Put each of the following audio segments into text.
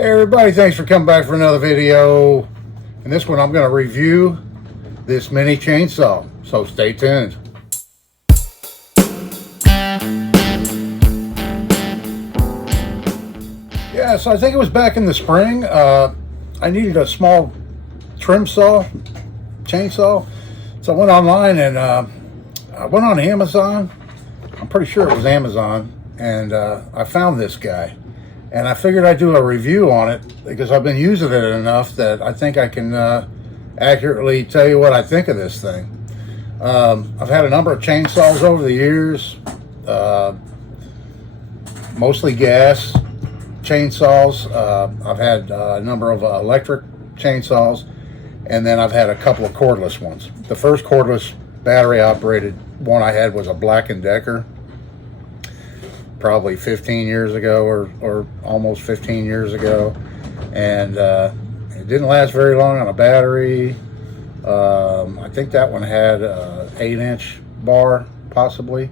Hey everybody, thanks for coming back for another video. In this one I'm going to review this mini chainsaw, so stay tuned. Yeah, so I think it was back in the spring. I needed a small trim saw, chainsaw, so I went online and I went on Amazon. I'm pretty sure it was Amazon, and I found this guy. And I figured I'd do a review on it because I've been using it enough that I think I can accurately tell you what I think of this thing. I've had a number of chainsaws over the years, mostly gas chainsaws. I've had a number of electric chainsaws, and then I've had a couple of cordless ones. The first cordless battery operated one I had was a Black & Decker. Probably 15 years ago or almost 15 years ago, and it didn't last very long on a battery. I think that one had an 8-inch bar possibly.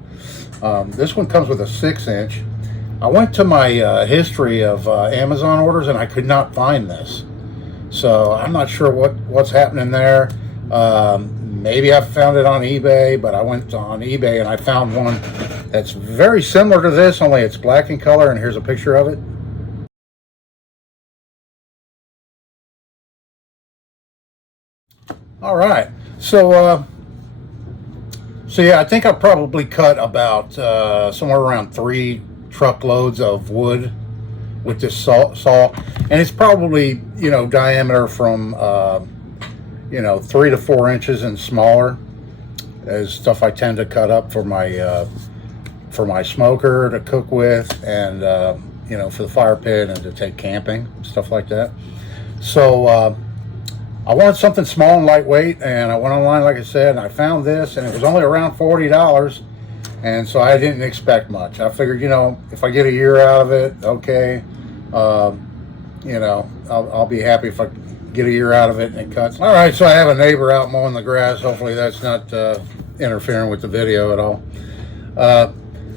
This one comes with a 6-inch. I went to my history of Amazon orders and I could not find this, so I'm not sure what's happening there. Maybe I found it on eBay, but I went on eBay and I found one that's very similar to this, only it's black in color, and here's a picture of it. All right, so yeah, I think I probably cut about somewhere around 3 truckloads of wood with this saw, and it's probably, you know, diameter from 3 to 4 inches and smaller, as stuff I tend to cut up for my smoker to cook with, and for the fire pit and to take camping, stuff like that. So I wanted something small and lightweight, and I went online, like I said, and I found this, and it was only around $40, and so I didn't expect much. I figured, if I get a year out of it, okay, I'll be happy if I get a year out of it and it cuts. All right, so I have a neighbor out mowing the grass. Hopefully that's not interfering with the video at all.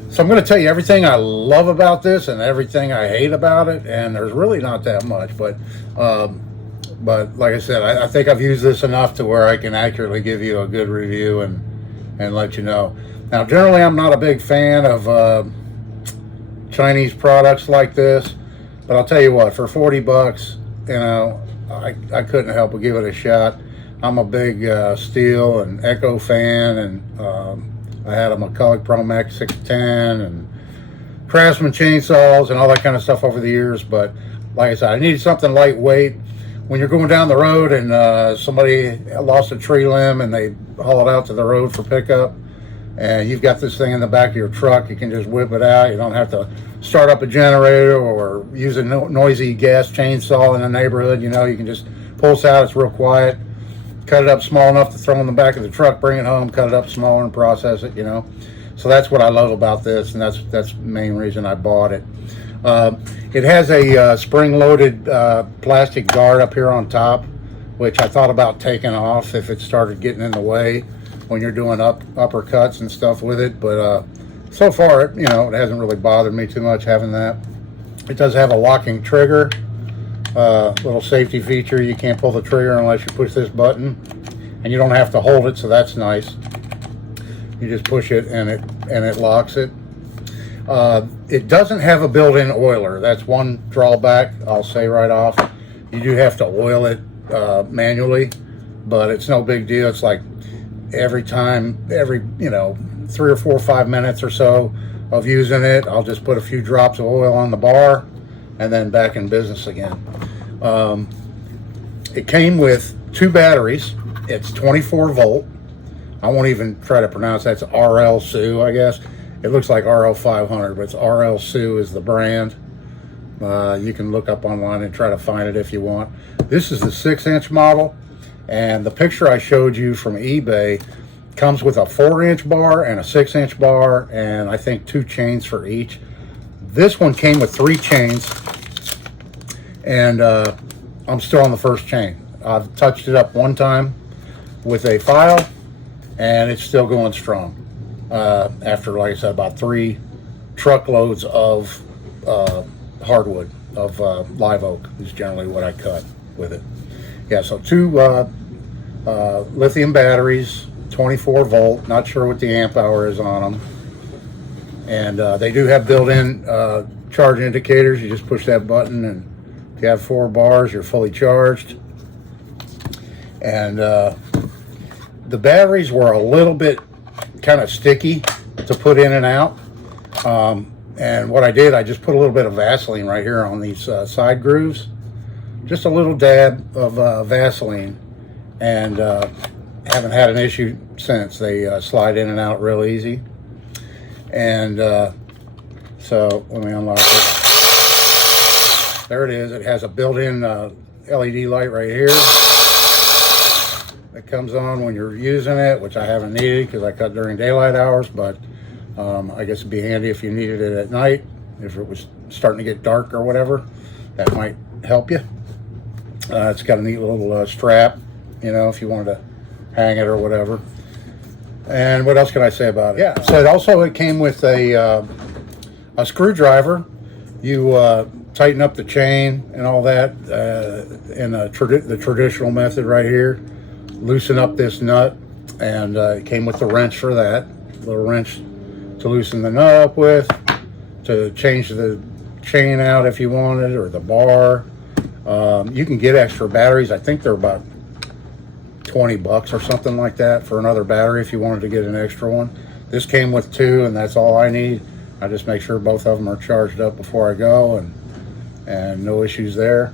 So I'm going to tell you everything I love about this and everything I hate about it, and there's really not that much, but like I said, I think I've used this enough to where I can accurately give you a good review and let you know. Now, generally, I'm not a big fan of Chinese products like this, but I'll tell you what, for 40 bucks, I couldn't help but give it a shot. I'm a big Stihl and Echo fan, and I had a McCulloch ProMax 610 and Craftsman chainsaws and all that kind of stuff over the years. But like I said, I needed something lightweight. When you're going down the road and somebody lost a tree limb and they haul it out to the road for pickup, and you've got this thing in the back of your truck, you can just whip it out. You don't have to start up a generator or use a noisy gas chainsaw in the neighborhood. You can just pull this out. It's real quiet. Cut it up small enough to throw in the back of the truck, bring it home, cut it up smaller and process it, So that's what I love about this, and that's the main reason I bought it. It has a spring-loaded plastic guard up here on top, which I thought about taking off if it started getting in the way when you're doing uppercuts and stuff with it. But so far, it hasn't really bothered me too much having that. It does have a locking trigger. Little safety feature. You can't pull the trigger unless you push this button, and you don't have to hold it, so that's nice. You just push it and it locks it. It doesn't have a built-in oiler. That's one drawback I'll say right off. You do have to oil it manually, but it's no big deal. It's like every 3 or 4 or 5 minutes or so of using it, I'll just put a few drops of oil on the bar and then back in business again. It came with 2 batteries. It's 24 volt. I won't even try to pronounce that. It's RL Sioux, I guess. It looks like RL 500, but it's RL Sioux is the brand. You can look up online and try to find it if you want. This is the 6-inch model, and the picture I showed you from eBay comes with a 4-inch bar and a 6-inch bar, and I think 2 chains for each. This one came with 3 chains, and I'm still on the first chain. I've touched it up one time with a file, and it's still going strong. After, like I said, about 3 truckloads of hardwood. of live oak is generally what I cut with it. Yeah, so two lithium batteries, 24 volt, not sure what the amp hour is on them. And they do have built-in charge indicators. You just push that button, and if you have 4 bars, you're fully charged. And the batteries were a little bit kind of sticky to put in and out. And what I did, I just put a little bit of Vaseline right here on these side grooves. Just a little dab of Vaseline, and haven't had an issue since. They slide in and out real easy. And so let me unlock it. There it is. It has a built-in LED light right here. It comes on when you're using it, which I haven't needed because I cut during daylight hours, but I guess it'd be handy if you needed it at night. If it was starting to get dark or whatever, that might help you. It's got a neat little strap, you know, if you wanted to hang it or whatever. And what else can I say about it? Yeah, so it came with a screwdriver. You tighten up the chain and all that in the traditional method right here. Loosen up this nut, and it came with the wrench for that. Little wrench to loosen the nut up with, to change the chain out if you wanted, or the bar. You can get extra batteries. I think they're about $20 or something like that for another battery if you wanted to get an extra one. This came with 2, and that's all I need. I just make sure both of them are charged up before I go, and no issues there.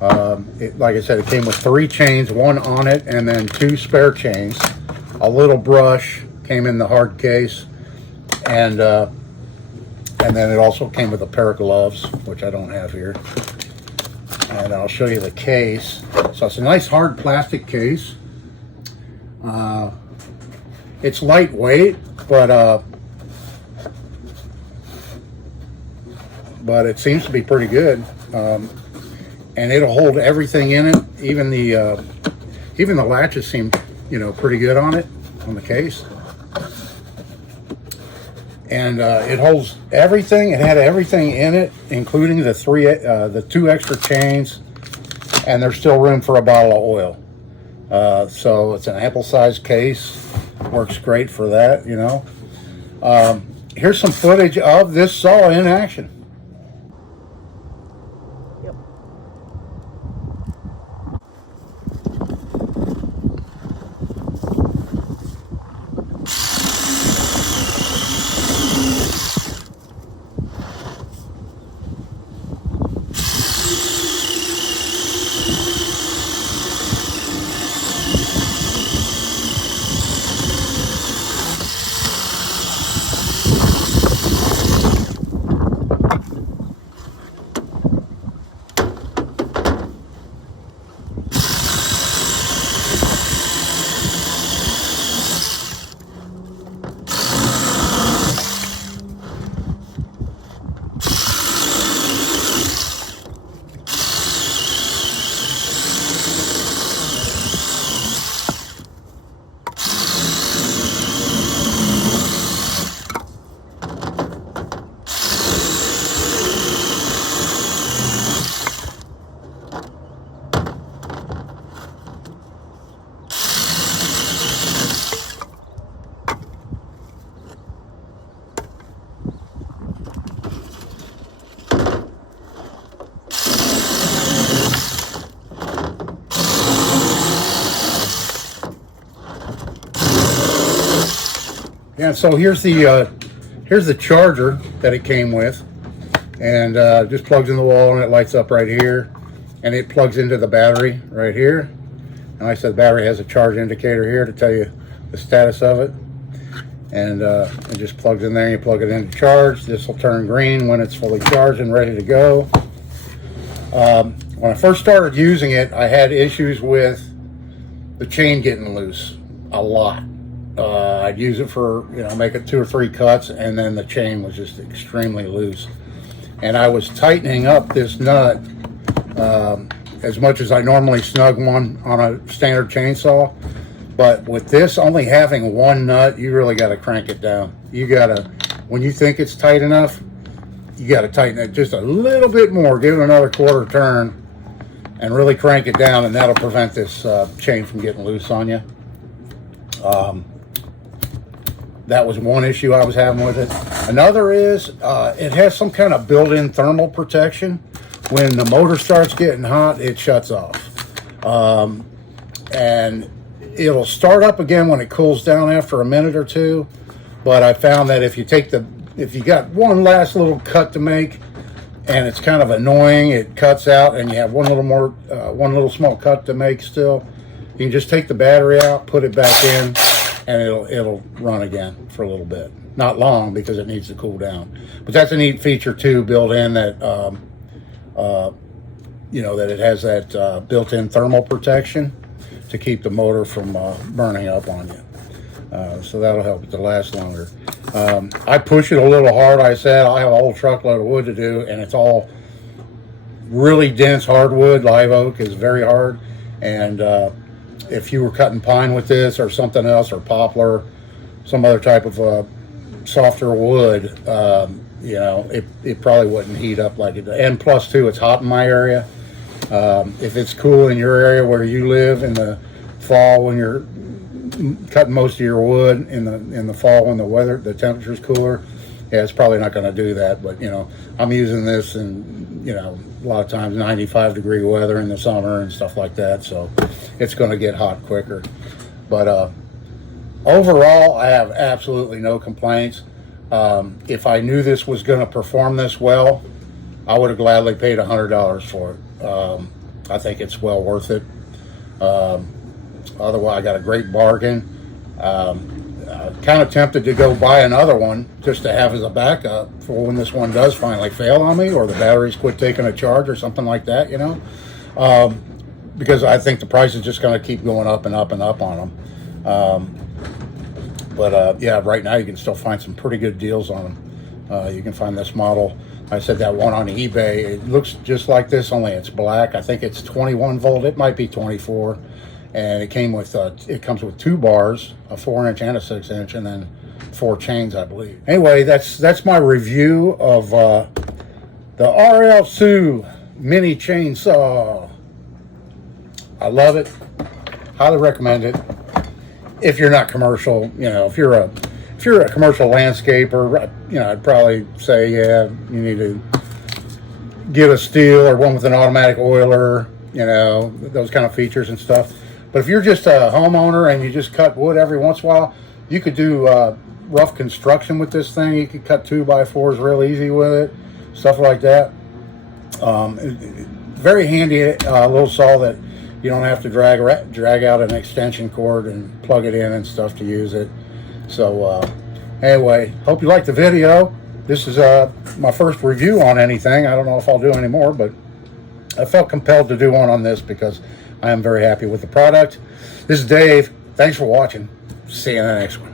Like I said, it came with 3 chains, 1 on it, and then 2 spare chains. A little brush came in the hard case, and then it also came with a pair of gloves, which I don't have here. And I'll show you the case. So it's a nice hard plastic case. It's lightweight, but it seems to be pretty good. And it'll hold everything in it. Even the latches seem, you know, pretty good on it, on the case. And it holds everything. It had everything in it, including the 2 extra chains, and there's still room for a bottle of oil. So it's an ample-sized case. Works great for that, you know. Here's some footage of this saw in action. Yeah, so here's the charger that it came with, and just plugs in the wall and it lights up right here, and it plugs into the battery right here. And like I said, the battery has a charge indicator here to tell you the status of it, and it just plugs in there. You plug it in to charge. This will turn green when it's fully charged and ready to go. When I first started using it, I had issues with the chain getting loose a lot. I'd use it for, you know, make it 2 or 3 cuts, and then the chain was just extremely loose. And I was tightening up this nut as much as I normally snug one on a standard chainsaw. But with this only having 1 nut, you really got to crank it down. You got to, when you think it's tight enough, you got to tighten it just a little bit more. Give it another quarter turn and really crank it down, and that'll prevent this chain from getting loose on you. That was one issue I was having with it. Another is it has some kind of built-in thermal protection. When the motor starts getting hot, it shuts off. And it'll start up again when it cools down after a minute or two. But I found that if you got one last little cut to make, and it's kind of annoying, it cuts out, and you have one little small cut to make still, you can just take the battery out, put it back in, and it'll run again for a little bit. Not long, because it needs to cool down. But that's a neat feature too, built in, that that it has that built-in thermal protection to keep the motor from burning up on you. So that'll help it to last longer. I push it a little hard. I said I have a whole truckload of wood to do, and it's all really dense hardwood. Live oak is very hard, and if you were cutting pine with this or something else, or poplar, some other type of softer wood, it probably wouldn't heat up like it does. And plus too, it's hot in my area. If it's cool in your area where you live in the fall, when you're cutting most of your wood in the fall when the temperature's cooler, yeah, it's probably not going to do that. But I'm using this in a lot of times 95-degree weather in the summer and stuff like that, so it's going to get hot quicker. But overall, I have absolutely no complaints. If I knew this was going to perform this well, I would have gladly paid $100 for it. I think it's well worth it. Otherwise, I got a great bargain. Kind of tempted to go buy another one just to have as a backup for when this one does finally fail on me, or the batteries quit taking a charge or something like that, because I think the price is just going to keep going up and up and up on them. Yeah, right now you can still find some pretty good deals on them. You can find this model. I said that one on eBay. It looks just like this, only it's black. I think it's 21 volt. It might be 24. And it comes with 2 bars, a 4-inch and a 6-inch, and then 4 chains, I believe. Anyway, that's my review of the RL Sioux mini chainsaw. I love it. Highly recommend it. If you're not commercial, if you're a commercial landscaper, I'd probably say, yeah, you need to get a steel or one with an automatic oiler, those kind of features and stuff. But if you're just a homeowner and you just cut wood every once in a while, you could do rough construction with this thing. You could cut 2x4s real easy with it, stuff like that. Very handy little saw that you don't have to drag out an extension cord and plug it in and stuff to use it. So anyway, hope you liked the video. This is my first review on anything. I don't know if I'll do any more, but I felt compelled to do one on this because I am very happy with the product. This is Dave. Thanks for watching. See you in the next one.